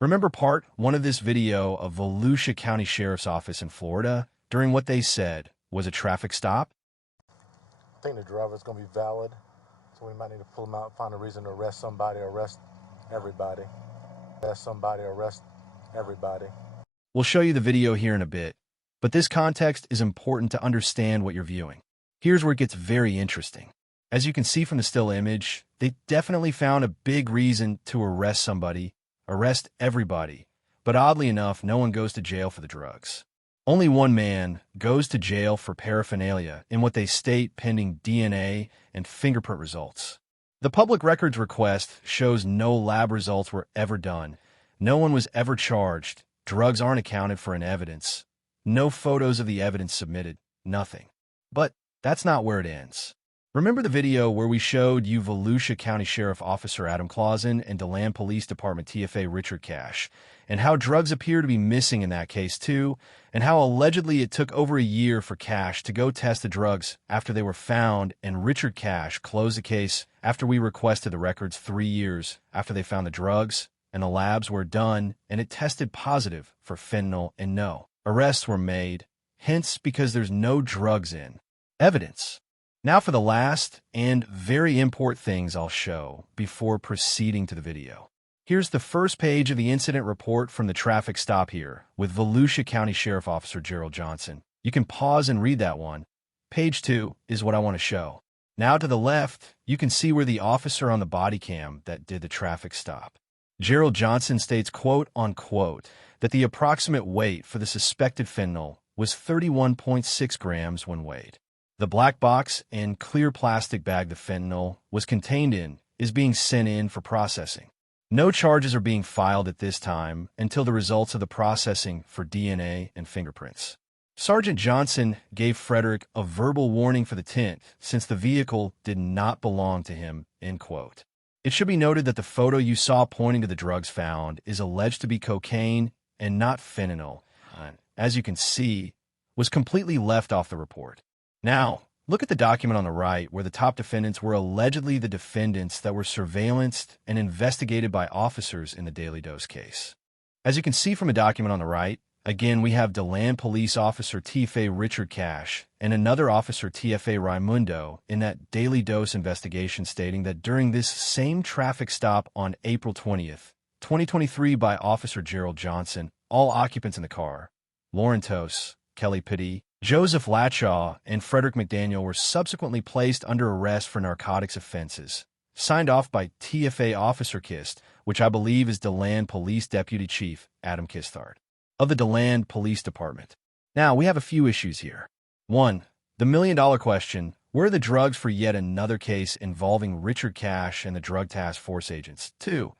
Remember part 1 of this video of Volusia County Sheriff's Office in Florida during what they said was a traffic stop? I think the driver's going to be valid, so we might need to pull him out, find a reason to arrest somebody, arrest everybody. Arrest somebody, arrest everybody. We'll show you the video here in a bit, but this context is important to understand what you're viewing. Here's where it gets very interesting. As you can see from the still image, they definitely found a big reason to arrest somebody, arrest everybody, but oddly enough, no one goes to jail for the drugs. Only one man goes to jail for paraphernalia in what they state pending DNA and fingerprint results. The public records request shows no lab results were ever done. No one was ever charged. Drugs aren't accounted for in evidence. No photos of the evidence submitted. Nothing. But that's not where it ends. Remember the video where we showed you Volusia County Sheriff Officer Adam Clausen and Deland Police Department TFA Richard Cash, and how drugs appear to be missing in that case too, and how allegedly it took over a year for Cash to go test the drugs after they were found, and Richard Cash closed the case after we requested the records 3 years after they found the drugs, and the labs were done, and it tested positive for fentanyl, and no arrests were made, hence because there's no drugs in evidence. Now for the last and very important things I'll show before proceeding to the video. Here's the first page of the incident report from the traffic stop here with Volusia County Sheriff Officer Gerald Johnson. You can pause and read that one. Page 2 is what I want to show. Now to the left, you can see where the officer on the body cam that did the traffic stop. Gerald Johnson states, quote unquote, that the approximate weight for the suspected fentanyl was 31.6 grams when weighed. The black box and clear plastic bag the fentanyl was contained in is being sent in for processing. No charges are being filed at this time until the results of the processing for DNA and fingerprints. Sergeant Johnson gave Frederick a verbal warning for the tint since the vehicle did not belong to him, end quote. It should be noted that the photo you saw pointing to the drugs found is alleged to be cocaine and not fentanyl. As you can see, was completely left off the report. Now, look at the document on the right where the top defendants were allegedly the defendants that were surveillanced and investigated by officers in the Daily Dose case. As you can see from a document on the right, again, we have Deland Police Officer TFA Richard Cash and another officer TFA Raimundo in that Daily Dose investigation stating that during this same traffic stop on April 20th, 2023 by Officer Gerald Johnson, all occupants in the car, Lauren Tose, Kelly Pitti, Joseph Latshaw, and Frederick McDaniel were subsequently placed under arrest for narcotics offenses, signed off by TFA Officer Kist, which I believe is Deland Police Deputy Chief Adam Kistard, of the Deland Police Department. Now, we have a few issues here. 1. The million-dollar question, where are the drugs for yet another case involving Richard Cash and the Drug Task Force agents? 2.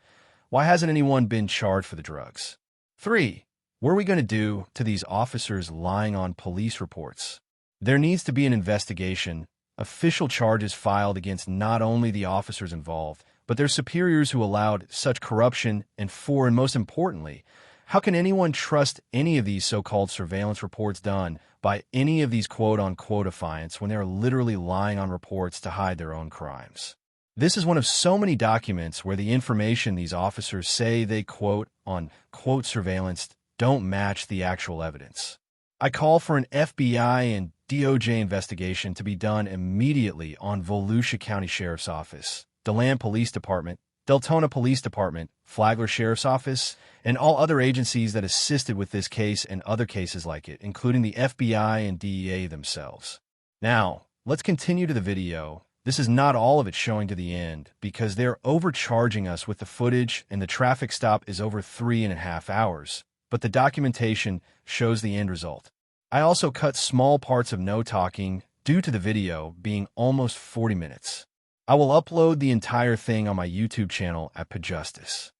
Why hasn't anyone been charged for the drugs? 3. What are we going to do to these officers lying on police reports? There needs to be an investigation, official charges filed against not only the officers involved, but their superiors who allowed such corruption, and 4, and most importantly, how can anyone trust any of these so-called surveillance reports done by any of these quote-unquote affiants when they are literally lying on reports to hide their own crimes? This is one of so many documents where the information these officers say they quote-unquote surveillanced don't match the actual evidence. I call for an FBI and DOJ investigation to be done immediately on Volusia County Sheriff's Office, Deland Police Department, Deltona Police Department, Flagler Sheriff's Office, and all other agencies that assisted with this case and other cases like it, including the FBI and DEA themselves. Now, let's continue to the video. This is not all of it showing to the end because they're overcharging us with the footage and the traffic stop is over 3.5 hours. But the documentation shows the end result. I also cut small parts of no talking due to the video being almost 40 minutes. I will upload the entire thing on my YouTube channel at Pajustice.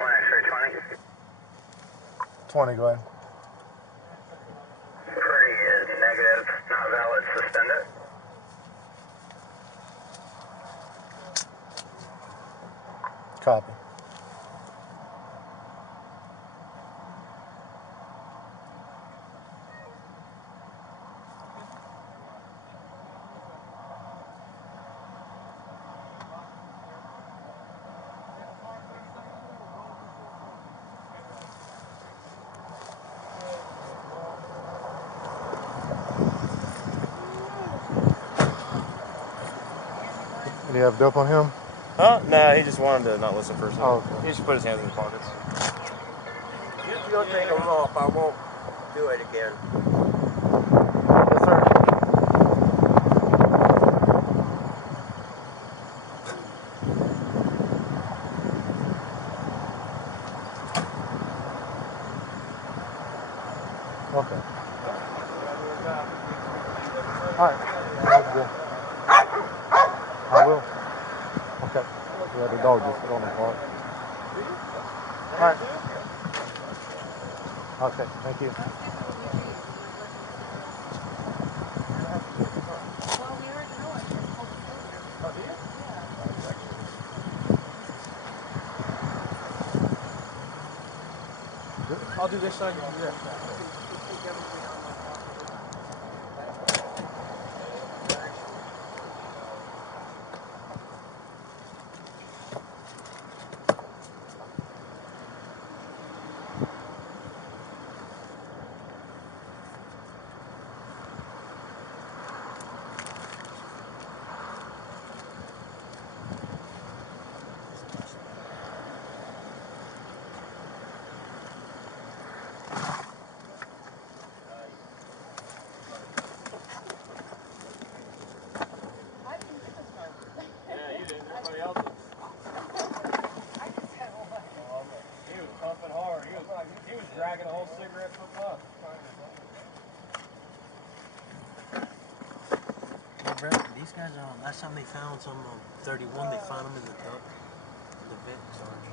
X-ray 20. 20, go ahead. Pretty is negative, not valid, suspend it. Copy. you have dope on him? Huh? Nah, he just wanted to not listen for a second. Oh, okay. He just put his hands in his pockets. You'll take them off. I won't do it again. Yes, sir. Okay. All right. That's good. I will. Okay. Yeah, the dog just sit on the park. All right. Okay. Thank you. I'll do this side, you do that. Dragging a whole cigarette from up. These guys are last time they found some 31, they found them in the duck. The vet charge.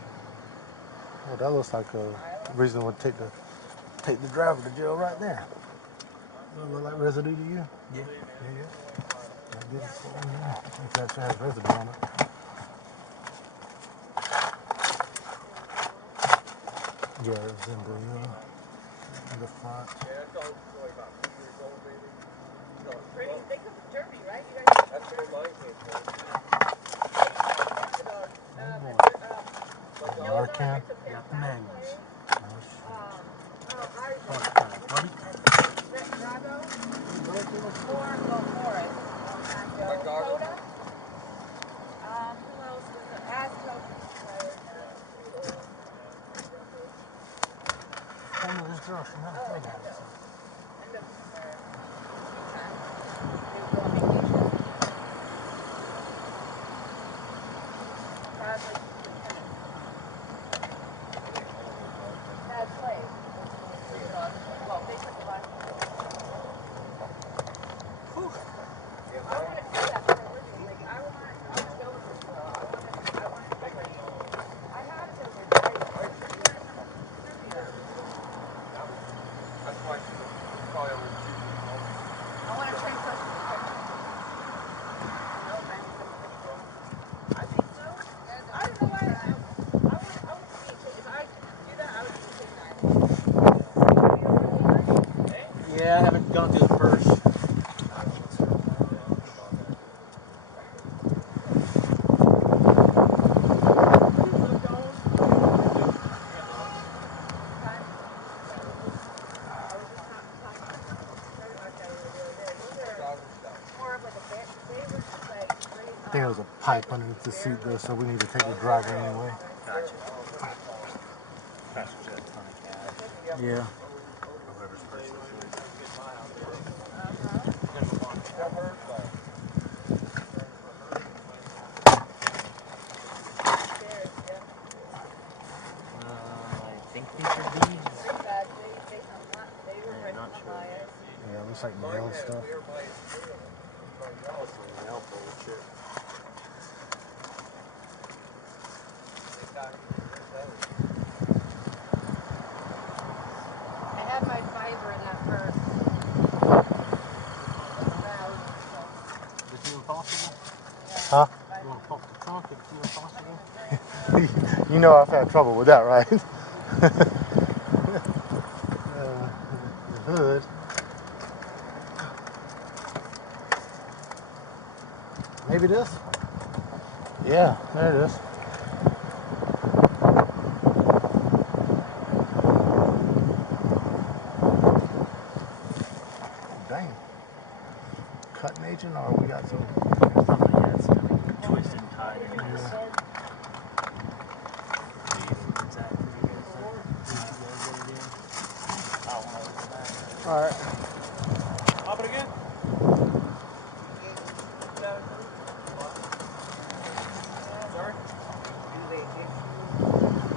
Well, that looks like a reason to take the driver to jail right there. Does it look like residue to you? Yeah. Yeah. I guess so, yeah. If that has residue on it. Yeah, it's in the front. Yeah, that's only about 2 years old, maybe. Pretty, they come from Germany, right? You guys That's where mine came from. Narcan? Yeah, mangoes. My daughter. Who else was the Astro? This girl, she's not afraid of it. Yeah, I haven't gone through the first. I think there was a pipe underneath the seat there, so we need to take the driver anyway. Gotcha. Yeah. I think these are these. Yeah, not sure. Yeah, it looks like nail stuff. Nail bullshit. I had my visor in that purse. Is it impossible? Huh? You want to pump the trunk if it's impossible? You know I've had trouble with that, right? The hood. Maybe this? Yeah, there it is. Dang. Cutting agent, or we got some? twisted and tied in this. All right. Pop it again. Sorry?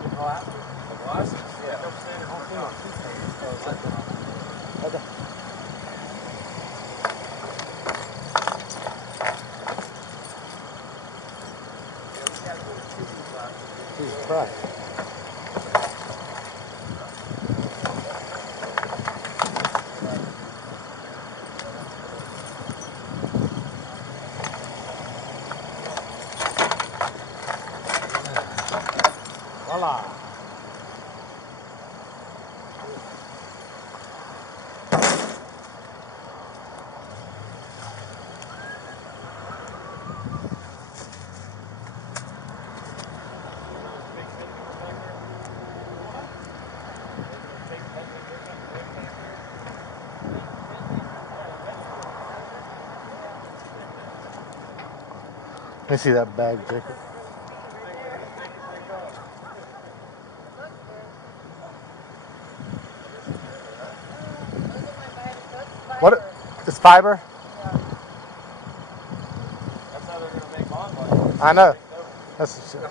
The glass? Yeah. Okay. Jesus Christ. Voila. Let me see that bag, Jacob. What? It's fiber? That's how they're going to make bonfires. I know. That's the shit.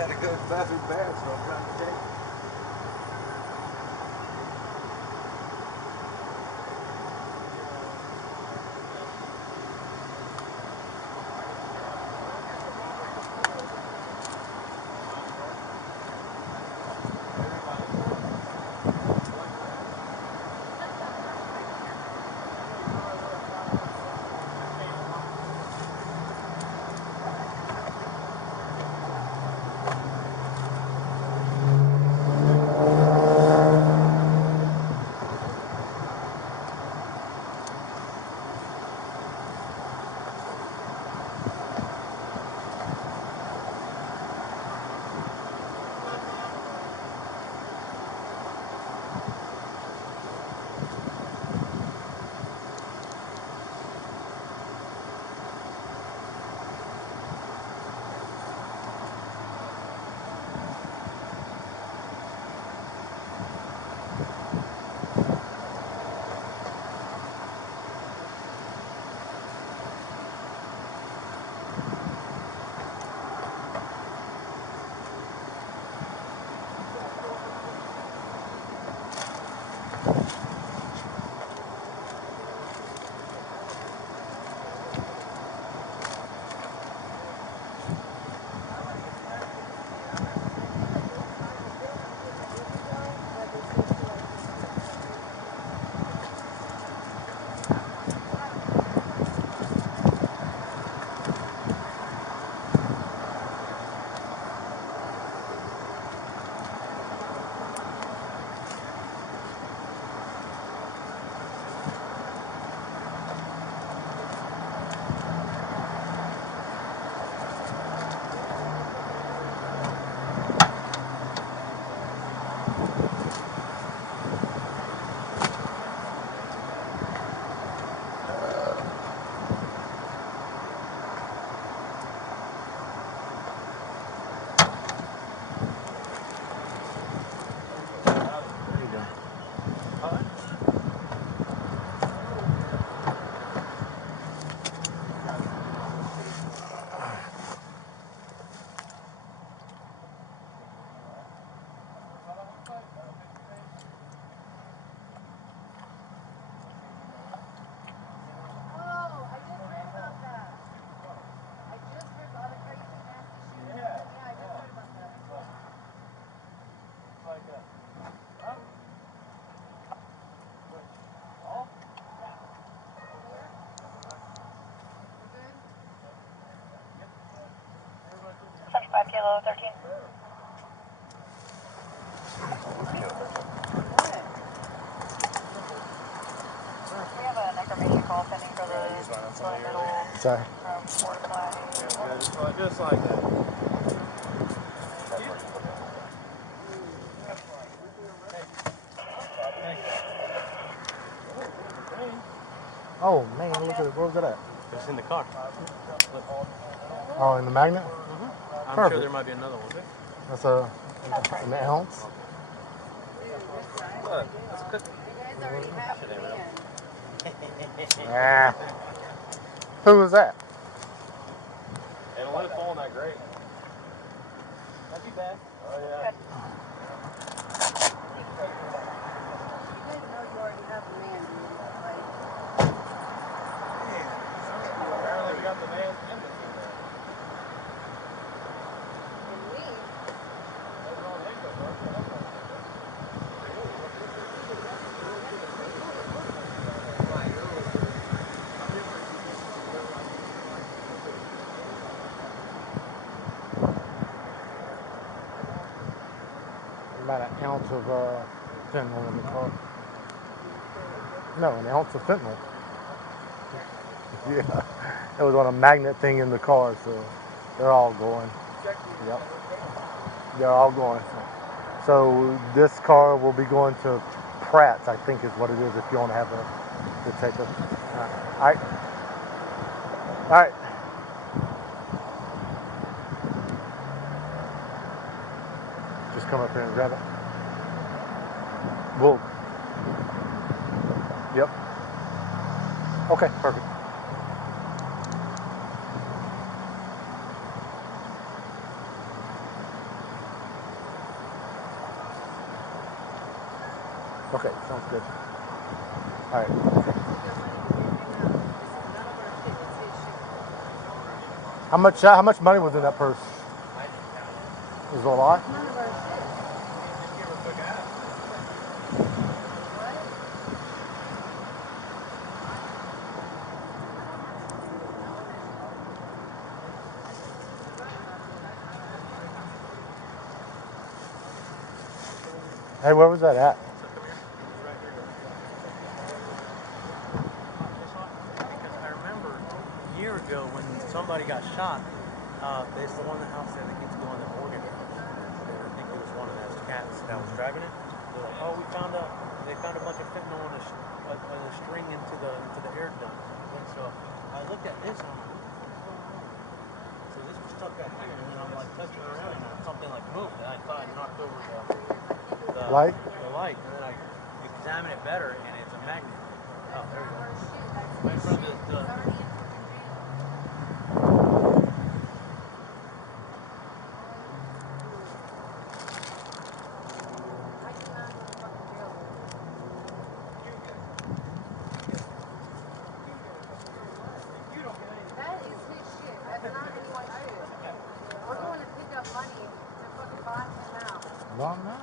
gotta go to the bathroom bad, so I'm trying to take it. Kilo 13. We have an information call pending for the middle Sorry. from Fortified. Just like that. Oh man, look at it. Where was it at? It's in the car. Oh, in the magnet? I'm Perfect. sure there might be another one. That's an ounce. Look, it's cooking. You guys already have the man. Ah. Who was that? It don't let it fall in that grate. Not too bad. Oh, yeah. You guys know you already have the man, dude. Like, Apparently we got the man and the female. and we, Those are on handcuffs, aren't they? About an ounce of fentanyl in the car. No, an ounce of fentanyl. Yeah. It was on a magnet thing in the car, so they're all going. Yep. They're all going. So this car will be going to Pratt's, I think is what it is, if you want to have the detective. All right. All right. Just come up here and grab it. We'll. Yep. Okay, perfect. Okay, sounds good. All right. How much money was in that purse? Was it a lot? None of our shit. Hey, where was that at? Because I remember a year ago when somebody got shot, there's the one in the house that keeps going to Oregon. I think it was one of those cats that was driving it. They're like, oh, they found a bunch of fentanyl on a string into the air gun. And so I looked at this and I'm like, so this was stuck back here, and then I'm like touching around and something like moved, and I thought it knocked over the Light? The light, and then I examine it better, and it's a magnet. Oh, there we go. Right in front of the That is his shit. That's not anyone's shit. We're going to pick up money to fucking buy him out. Long now.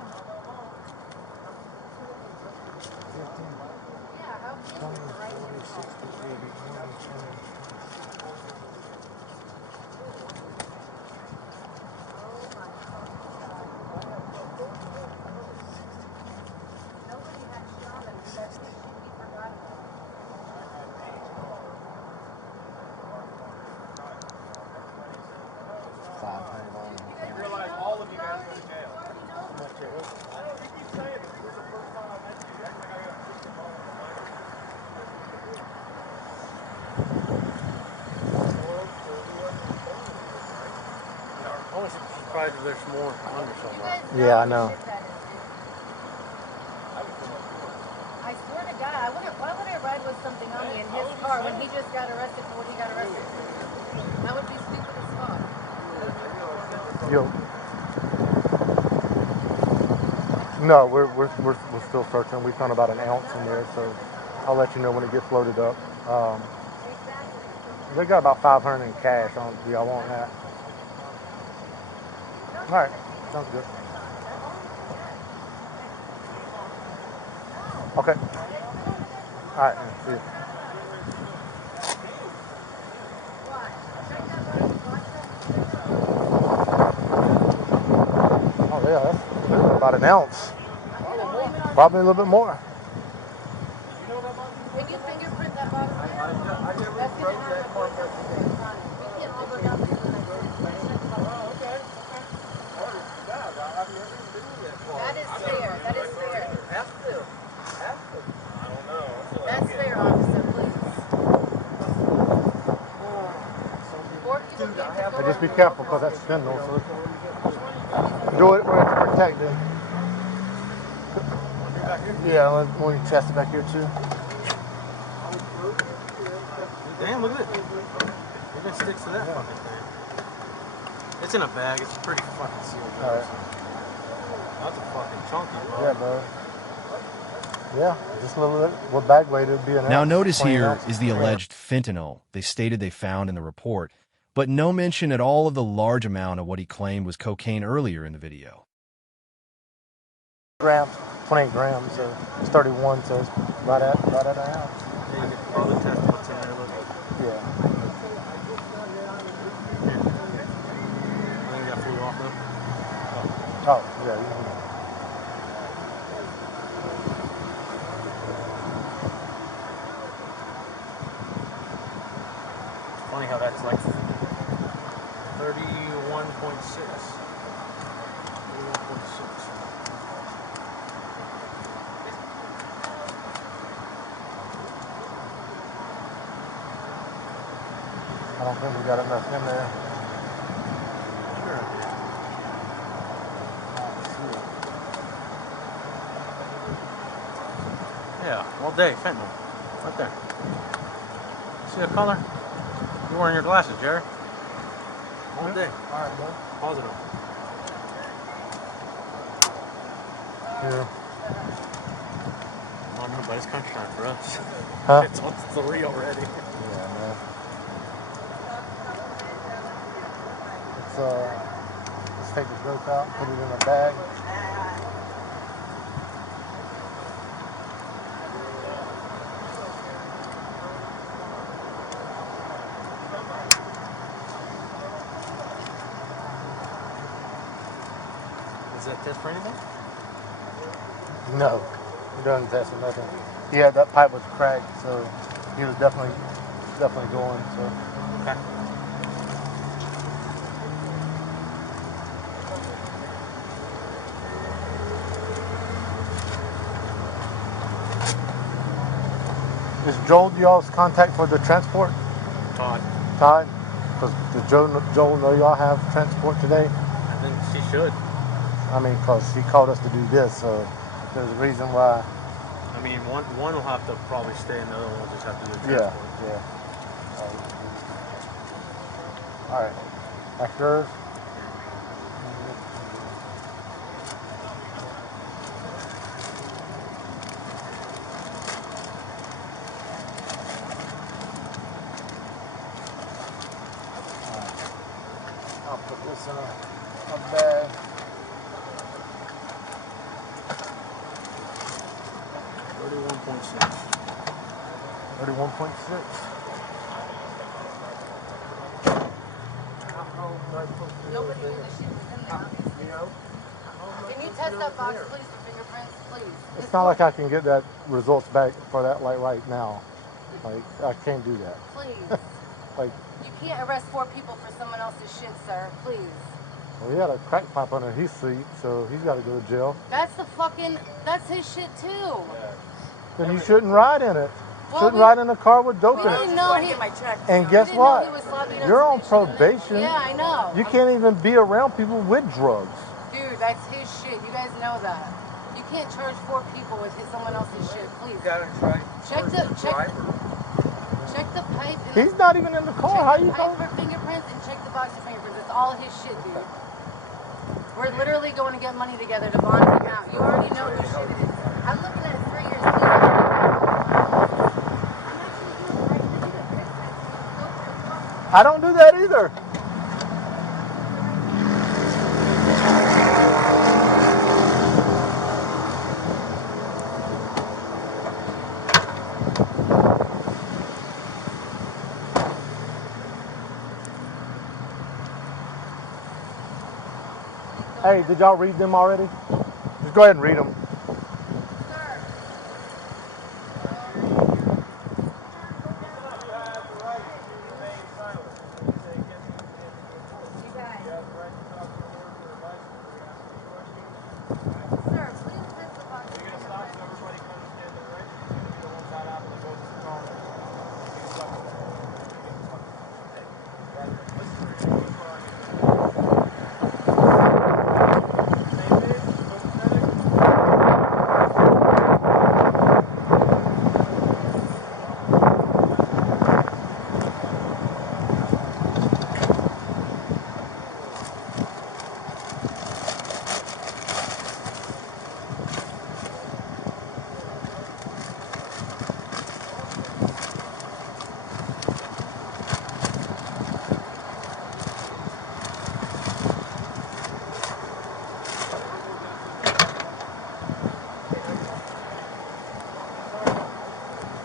Yeah, how big is it right here? Nobody had shot him. That's the shit he forgot about. You realize all of you guys go to jail. how much it was. I don't think you keep saying this. This is the first time I met you. You act like I got a crystal ball in my mind. I was surprised if there's more under somewhere. Yeah, I know. I swear to God, why would I ride with something on me in his car when he just got arrested for what he got arrested for? That would be stupid as fuck. Yo. No, we're still searching. We found about an ounce in there, so I'll let you know when it gets loaded up. They got about 500 in cash. Do y'all want that? All right, sounds good. Okay. All right, see you. Oh yeah, that's about an ounce. Probably a little bit more. Can you fingerprint that box? That's gonna have the voice of the on it. We can't all go down there to the next one. That is fair. That is fair. Ask them. I don't know. That's fair, officer, please. Or people get to go But just be careful because that's fentanyl. So do it where it's protected. Yeah, when you test it back here too. Damn, look at it. It even sticks to that fucking thing. It's in a bag. It's pretty fucking sealed. All right. That's a fucking chunky, bro. Yeah, bro. Yeah, just a little bit. What bag weight would be an ounce? Now notice 20 here ounces. is the alleged fentanyl they stated they found in the report, but no mention at all of the large amount of what he claimed was cocaine earlier in the video. Grams, 28 grams, so it's 31, so it's right at an ounce. Yeah, you can probably test what's in there. Look. Yeah. I think that flew off though. Oh, yeah. You can, Funny how that's like 31.6. 31.6. I don't think we got enough in there. Sure. Yeah, all day, fentanyl. Right there. See the color? You're wearing your glasses, Jerry. All day. All right, bud. Positive. Yeah. know, but it's crunch time for us. Huh? It's on 3 already. Yeah, man. Let's take the dope out, put it in a bag. Is that test for anything? No, he doesn't test for nothing. Yeah, that pipe was cracked, so he was definitely going. So. Okay. Is Joel y'all's contact for the transport? Todd. Todd? Does Joel know y'all have transport today? I think she should. I mean, because he called us to do this, so there's a reason why. I mean, one will have to probably stay, and the other one will just have to do the Yeah, transport. yeah. All right. That's yours? I'll put this in a bag. 31.6. 31.6. Nobody knew the shit was in there. Can you test that box, please, for fingerprints, please? It's not like I can get that results back for that like right now. Like I can't do that. Please. Like You can't arrest 4 people for someone else's shit, sir. Please. well, he had a crack pipe under his seat, so he's got to go to jail. That's his shit too. Then you shouldn't ride in it. Well, Shouldn't ride in a car with dope We in didn't it. know he. And guess We didn't know what? he was sloppy enough You're to on leave shit in there. probation. Yeah, I know. You can't even be around people with drugs. Dude, that's his shit. You guys know that. You can't charge 4 people with someone else's shit, please. You gotta try. Check the pipe. And He's not even in the car. How you pipe know? for fingerprints and check the box for fingerprints. It's all his shit, dude. We're literally going to get money together to bond him out. You already know whose shit it is. I'm looking at 3 years. I'm actually doing the right thing. I don't do that either. Hey, did y'all read them already? Just go ahead and read them.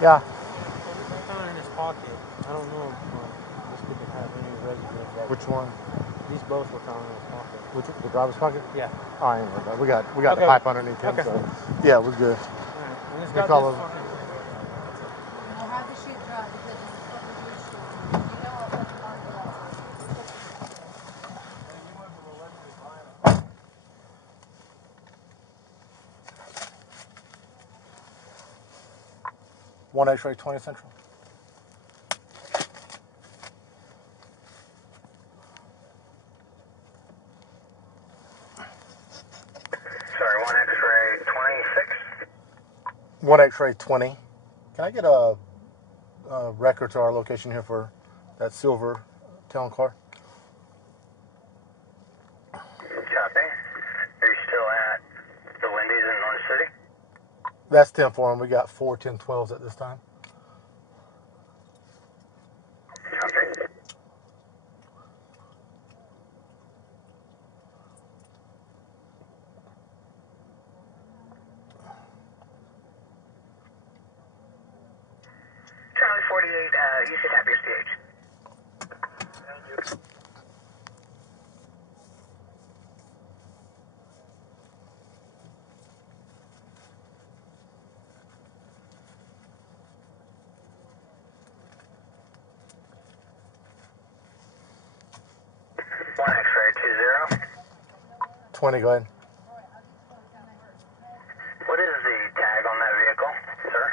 Yeah. Found in his pocket. I don't know if this could have any residue of that. Which one? These both were found in his pocket. Which the driver's pocket? Yeah. Oh, I ain't worried about it. We got the Okay. pipe underneath him, Okay. so yeah, we're good. Alright. And it's They got call this him- fucking... We'll have the shit drop because this is fucking weird shit. You know I'll fucking bond you out. 1 X-ray 20 Central. Sorry, 1 X-ray 26? 1 X-ray 20. Can I get a record to our location here for that silver town car? Copy. Are you still at the Wendy's in Orange City? That's 10 for them. We got 4 10-12s at this time. Okay. Charlie 48, you should have your stage. Thank you. 1 X-ray 20. 20, go ahead. What is the tag on that vehicle, sir?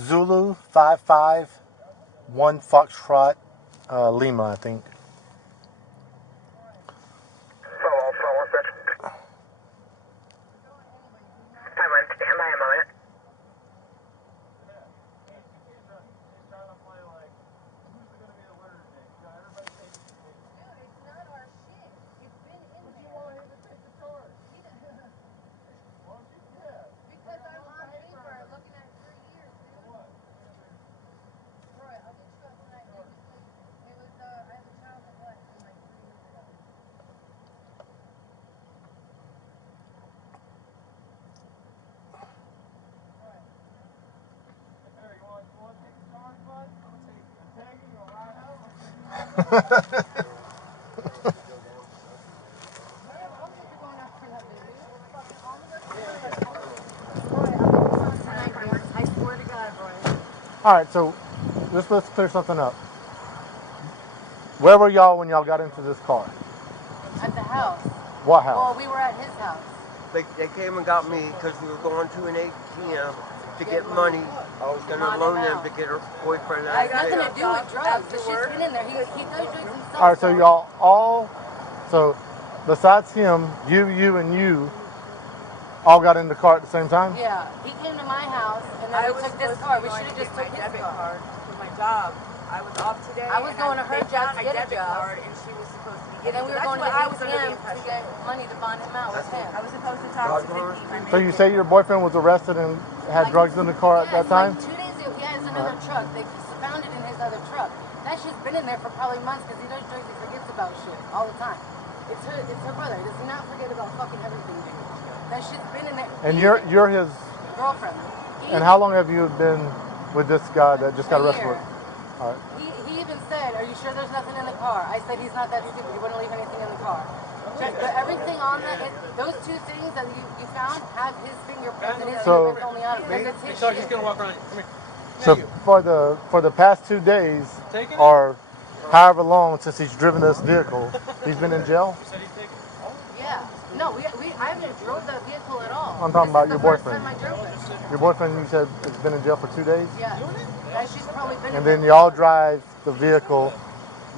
Zulu 551 Foxtrot Lima, I think. Follow, sir. I went to stand by a moment. I swear to God, Roy. All right, so let's clear something up. Where were y'all when y'all got into this car? At the house. What house? Well, we were at his house. They came and got me because we were going to an ATM to get money. I was going to loan them to get her boyfriend out It of has nothing jail. to do with drugs. The shit's been in there. He does drugs himself. All right, so y'all all, so besides him, and you all got in the car at the same time? Yeah, he came to my house and then we took this car. We should have just took his debit car. card for my job. I was off today. I was going to her they job found to my get a debit job. card, and she was supposed to be And getting. then we were That's going to what I was under the ATM to impression. get money to bond him out with him. I was supposed to talk to Vicky. So you say your boyfriend was arrested and had drugs in the car at that time? Like 2 days ago, he has another truck. They found it in his other truck. That shit's been in there for probably months because he does drugs. He forgets about shit all the time. It's her brother. Does he not forget about fucking everything, dude? That shit's been in there. And you're his girlfriend. And how long have you been with this guy that just got arrested? All right. He even said, "Are you sure there's nothing in the car?" I said, "He's not that stupid. He wouldn't leave anything in the car." But everything on those two things that you found have his fingerprints and his fingerprints only on it. Because it's his shit. He's gonna walk around. Come here. So for the past 2 days or however long since he's driven this vehicle, he's been in jail? Yeah. No, I haven't drove that vehicle at all. I'm talking about your boyfriend. This is the first time I drove it. Your boyfriend, you said, has been in jail for 2 days? Yeah. She's probably been And then y'all drive the vehicle.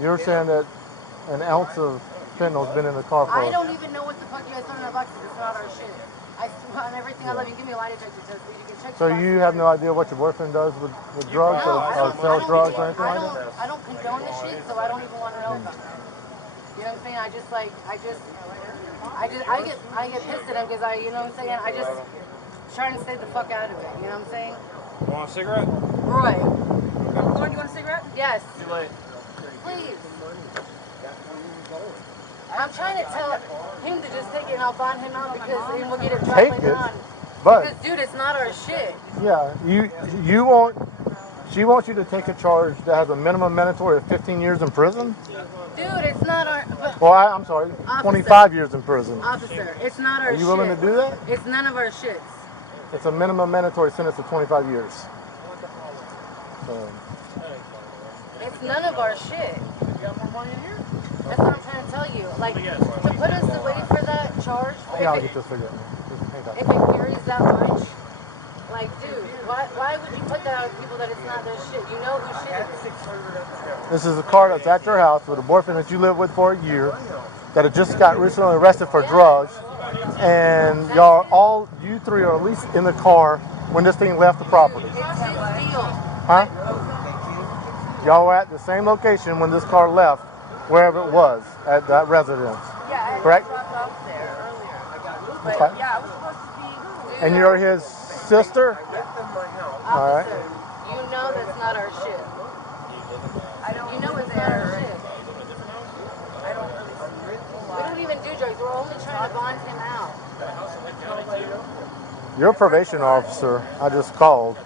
You're saying that an ounce of fentanyl's been in the car for... I don't even know what the fuck you guys found in our boxes. It's not our shit. On everything I love, you give me a lie detector test so you can check. So you have no idea what your boyfriend does with drugs or sells drugs or anything like that? I don't condone the shit, so I don't even want to know about it. You know what I'm saying? I get pissed at him because you know what I'm saying? I just try and stay the fuck out of it. You know what I'm saying? You want a cigarette? Roy. Lauren, you want a cigarette? Yes. Too late. Please. I'm trying to tell him to just take it and I'll bond him out because then we'll get it dropped later on. But because dude, it's not our shit. yeah, she wants you to take a charge that has a minimum mandatory of 15 years in prison? Dude, it's not our... Well, I'm sorry, Officer. 25 years in prison. Officer, it's not our shit. Are you willing to do that? It's none of our shits. It's a minimum mandatory sentence of 25 years. So, it's none of our shit. That's what I'm trying to tell you. Like, to put us away for that charge, yeah, I'll get this figured out. if it carries that much, like, dude, why would you put that on people that it's not their shit? You know who shit it is. This is a car that's at your house with a boyfriend that you lived with for a year that had just got recently arrested for drugs. And you three are at least in the car when this thing left the property. It's his deal. Huh? Y'all were at the same location when this car left, wherever it was, at that residence. Yeah, I correct? dropped off there earlier. But Okay. yeah, I was supposed to be And you're his sister? I lived in my house. All right. Officer, you know that's not our shit. You know it's not our shit. We don't even do drugs. We're only trying to bond him out. You're a probation officer. I just called.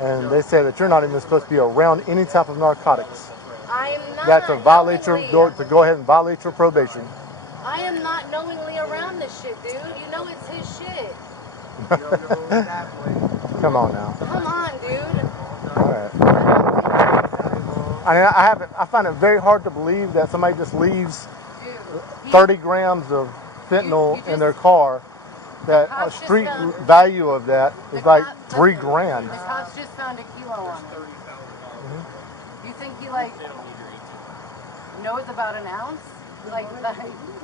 And they said that you're not even supposed to be around any type of narcotics. I am not. That's to violate your knowingly. to go ahead and violate your probation. I am not knowingly around this shit, dude. You know it's his shit. Come on now. Come on, dude. All right. I find it very hard to believe that somebody just leaves Dude, 30 grams of fentanyl in their car. That a street value of that is like $3 grand. The cops just found a kilo on it. You think he like knows about an ounce? Like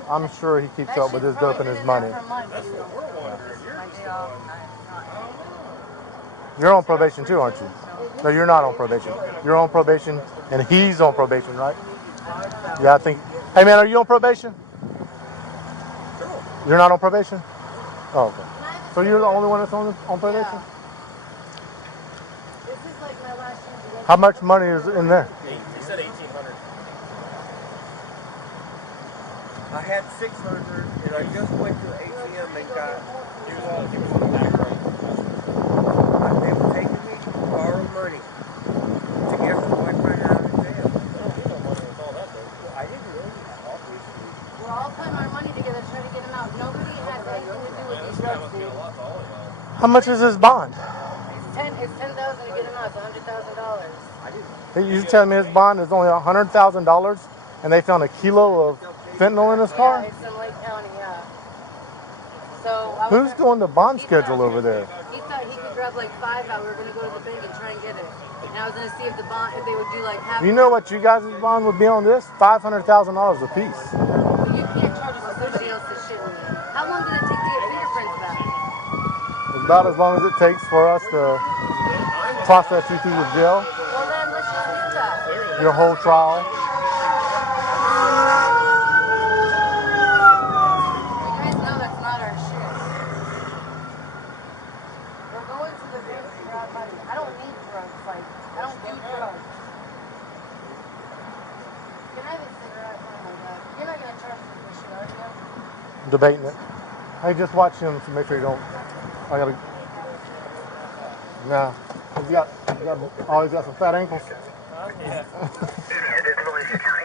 I'm sure he keeps up with his dope and his money. You're on probation too, aren't you? No, you're not on probation. You're on probation, and he's on probation, right? Yeah, I think. Hey, man, are you on probation? You're not on probation? Oh, okay. So you're the only one that's on probation? Yeah. This is like my last chance to get. How much money is in there? He said 1,800. I had 600, and I just went to ATM and got. He was on the back right. They were taking me to borrow money to get her boyfriend out of jail. I didn't know that, obviously. We're all putting our money together to try to get him out. Nobody has anything to do with these drugs, dude. How much is his bond? It's $10,000 to get him out. It's $100,000. You telling me his bond is only $100,000, and they found a kilo of fentanyl in his car? Yeah, it's in Lake County, yeah. So Who's doing the bond schedule over there? He thought he could grab like 5 out. We were gonna go to the bank and try and get it. And I was gonna see if the bond, if they would do like half. You know what you guys' bond would be on this? $500,000 a piece. But you can't charge us with somebody else's shit, man. How long did it take to get fingerprints back? It's about as long as it takes for us to process you through the jail, Well then, let's just do that. your whole trial. You guys know that's not our shit. We're going to the bank to grab money. I don't need drugs. Like, I don't do drugs. Can I have a cigarette? Oh my god. You're not gonna charge me for this shit, are you? Debating it. Hey, just watch him to make sure you don't. I gotta. Nah. He's got some fat ankles. This is Volusia County.